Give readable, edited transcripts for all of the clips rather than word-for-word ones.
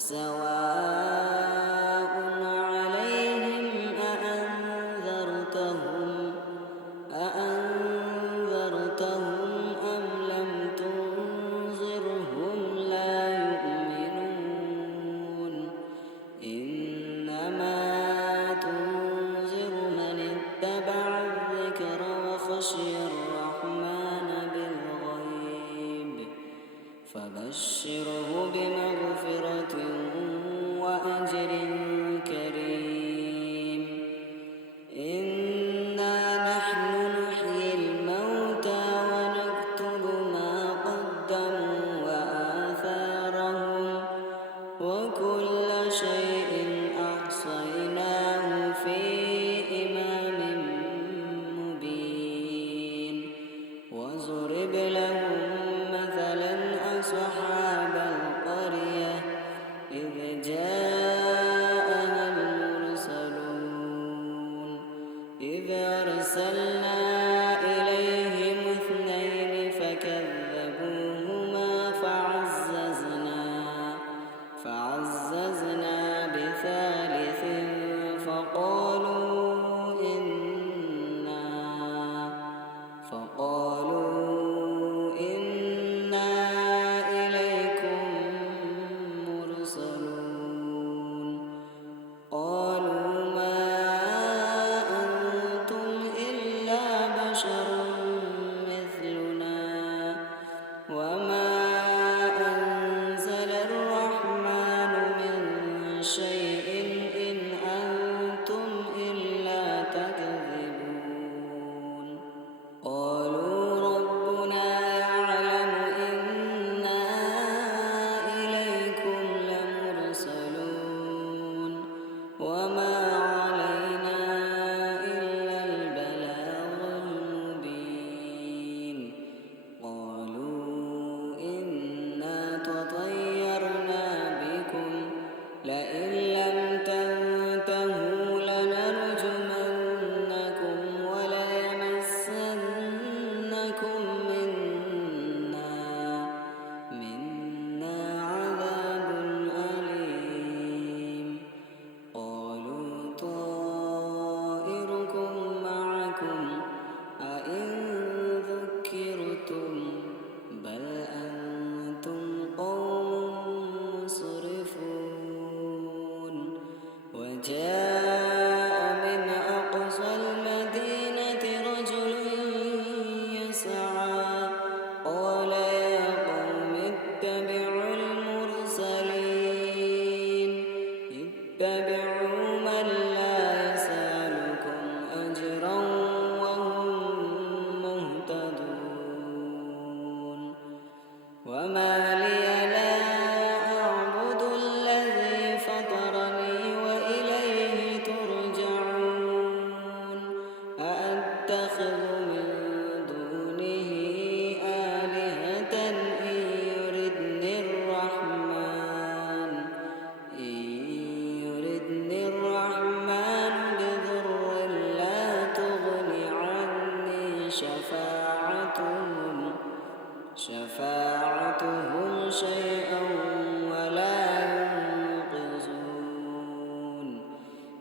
وسواء عليهم أأنذرتهم أم لم تنذرهم لا يؤمنون إنما تنذر من اتبع الذكر وخشي الرحمن بالغيب فبشره بمغفرة وأجر كريم إنا نحن نحيي الموتى ونكتب ما قدموا وآثارهم وكل شيء أحصيناه في إمام مبين واضرب لهم مثلا أصحاب القرية إذ جاءها المرسلون إذ أرسلنا إليهم اثنين فكذبوهما فعززنا بثالث فقالوا إنا إليكم مرسلون قالوا ما أنتم إلا بشر مثلنا وما أنزل الرحمن من شيء إن أنتم إلا تكذبون قالوا ربنا يعلم إنا إليكم لمرسلون وما علينا إلا البلاغ المبين قالوا إنا تطيرنا بكم لئن لم تنتهوا لنرجمنكم وليمسنكم منا عذاب أليم قالوا طائركم معكم أئن ذكرتم بل أنتم قوم مسرفون وجاء من أقصى المدينة رجل يسعى قال يا قوم اتبعوا المرسلين اتبعوا من لا يسألكم أجرا وهم مهتدون وما لي لا أعبد الذي فطرني وإليه ترجعون أأتخذ من دونه آلهة إن يردني الرحمن بضر لا تغن عني شفاعتهم شيئا ولا ينقذون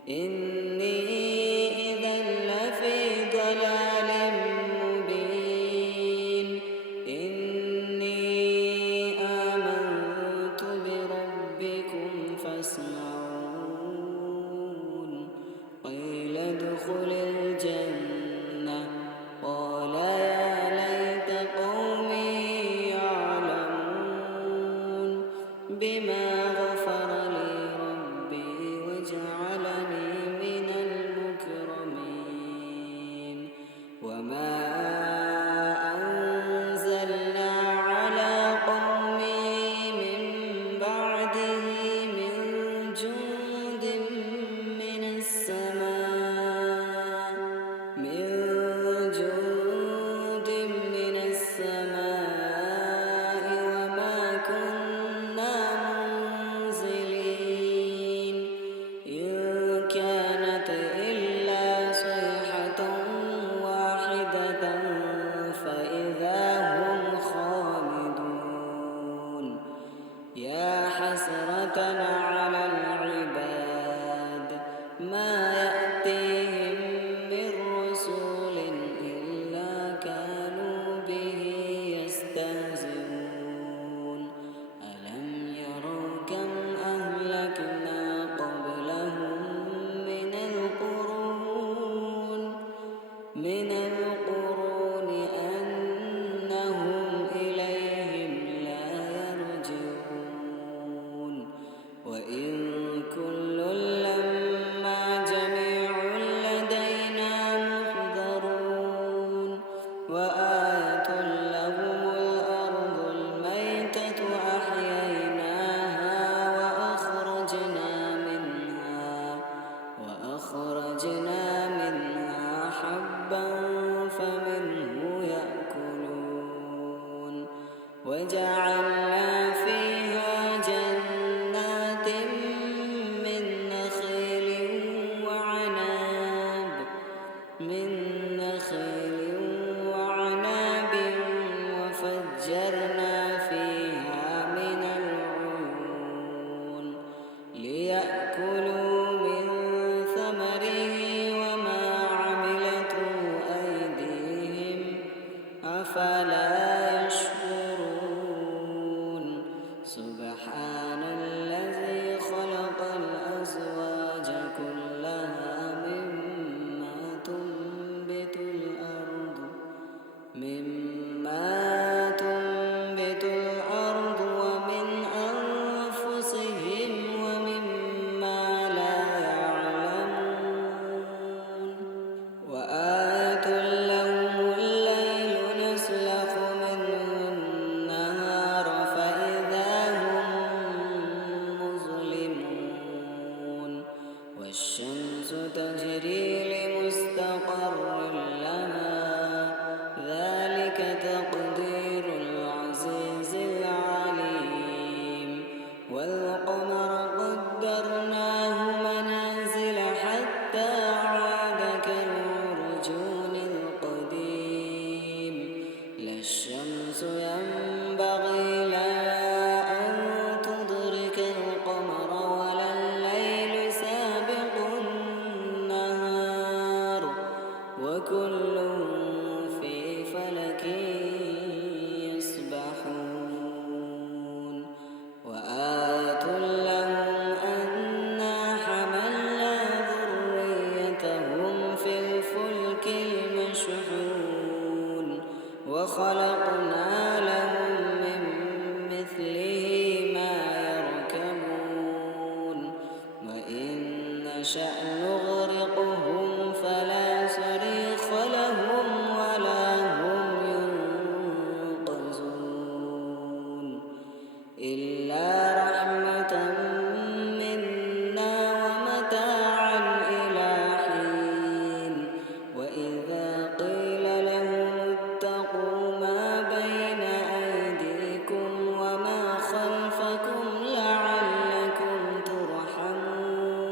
إني إذا لفي ضلال مبين إني آمنت بربكم فاسمعون قيل ادخل الجنة قال يا ليت قومي يعلمون بما غفر لي ربي وجعلني من المكرمين وما أنزلنا على قومه من بعده من جند من السماء كان على العباد ما يأتيهم من رسول إلا كانوا به يستهزئون ألم يروا كم أهلكنا قبلهم من القرون أنهم إليهم لا يرجعون وإن كل لما جميع لدينا محضرون وآية لهم الأرض الميتة أحييناها وأخرجنا منها حبا فمنه يأكلون وجعلنا فيها جنات من نخيل وعناب وفجرنا فيها من العيون ليأكلوا من ثمره وما عملته أيديهم أفلا يشكرون سبحان الذي خلق الأزواج كلها مما تنبت الأرض ومن أنفسهم ومما لا يعلمون وآية لهم الليل نسلخ منه النهار فإذا هم مظلمون والشمس تجري لمستقر لها ذلك تقدير العزيز العليم والقمر قدرناه منازل حتى عاد كالعرجون القديم لا الشمس ينبغي لها أن تدرك القمر ولا الليل سابق النهار وكل في فلك يسبحون وآية لهم أنا حملنا ذريتهم في الفلك المشحون وخلقنا لهم من مثله ما يركبون وإن نشأ نغرقهم فلا صريخ لهم ولا هم ينقذون إلا رحمة منا ومتاعا إلى حين وإذا قيل لهم اتقوا ما بين أيديكم وما خلفكم لعلكم ترحمون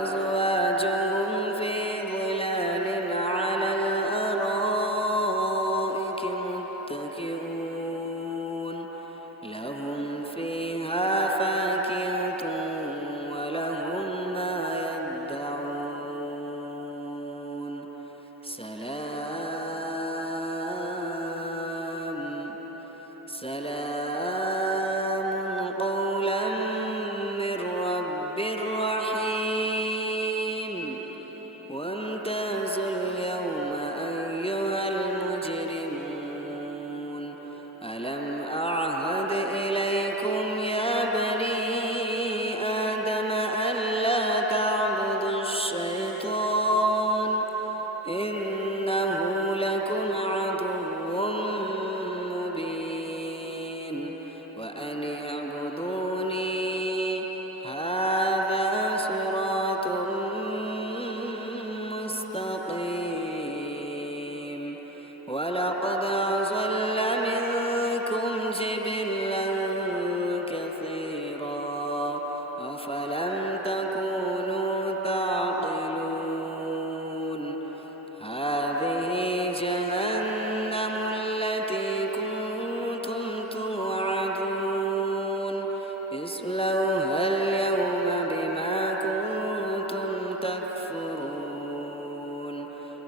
وأزواجهم في ظلال على الأرائك متكئون لهم فيها فاكهة ولهم ما يدعون سلام قولا من رب رحيم وامتازوا اليوم أيها المجرمون ألم أعهد إليكم يا بني آدم ألا تعبدوا الشيطان إنه لكم عدو مبين وأن اعبدوني هذا صراط مستقيم ولقد أضل منكم جبلا كثيرا أفلم تكونوا تعقلون هذه جهنم التي كنتم توعدون اصلوها اليوم بما كنتم تكفرون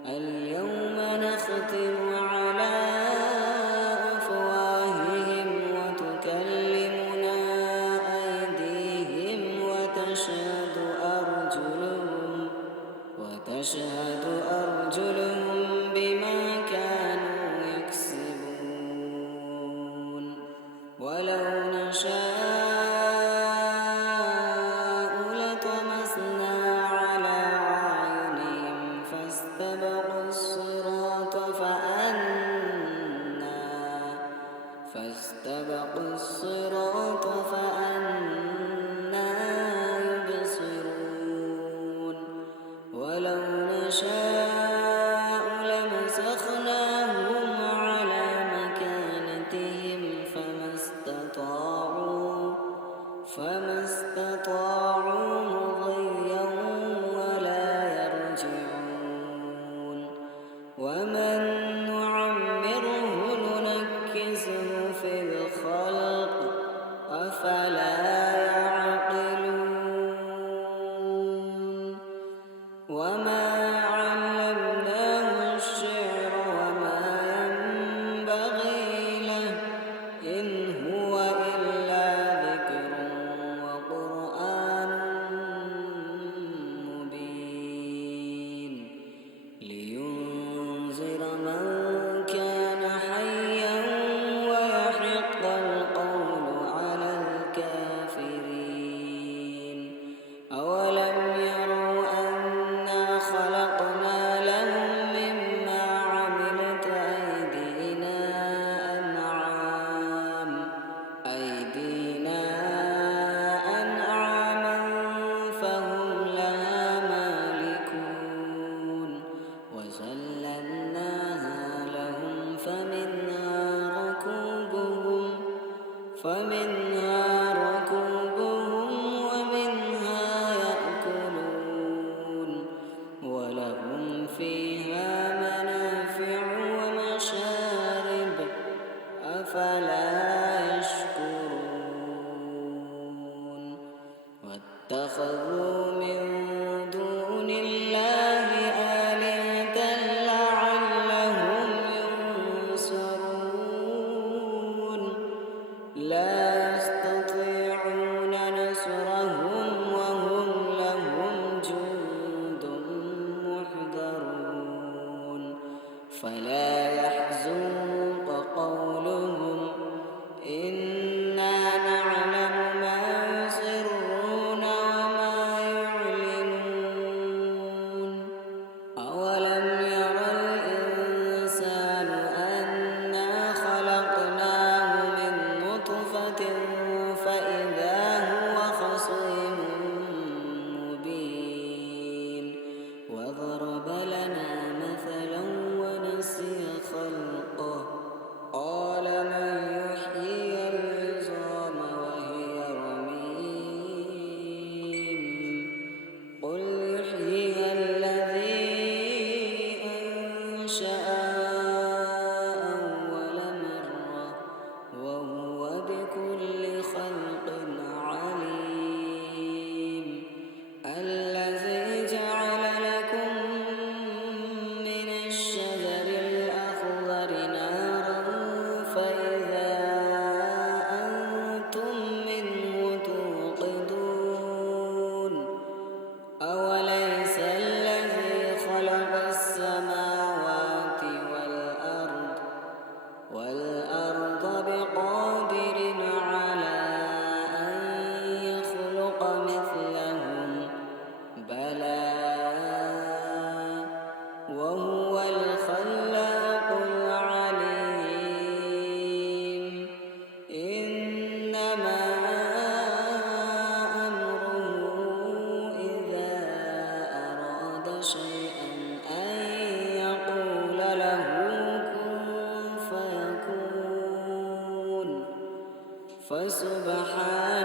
اليوم نختم على أفواههم وتكلمنا أيديهم وتشهد أرجلهم بما كانوا يكسبون ولو نشاء لطمسنا على أعينهم فاستبقوا الصراط فأنى يبصرون ولو نشاء لمسخناهم على مكانتهم فما استطاعوا مضيا ولا يرجعون ومن نعمره ننكسه في الخلق أفلا يعقلون وما علمناه الشعر وما ينبغي له إن هو إلا ذكر وقرآن مبين لينذر من كان حيا ويحق القول على الكافرين أولم يروا أنا خلقنا لهم مما عملت أيدينا أنعاما فهم لها مالكون وذللناها لهم فمنها ركوبهم ومنها يأكلون ولهم فيها منافع ومشارب أفلا يشكرون واتخذوا من دون الله آلهة لعلهم ينصرون لا يستطيعون نصرهم وهم لهم جند محضرون فلا يحزنك قولهم إنا نعلم ما يسرون وما يعلنون أولم ير الإنسان أنا خلقناه من نطفة فإذا هو خصيم مبين وضرب لنا مثلا ونسي خلقه بلى وهو الخلاق العليم إنما أمره إذا أراد شيئا أن يقول له كن فيكون فسبحان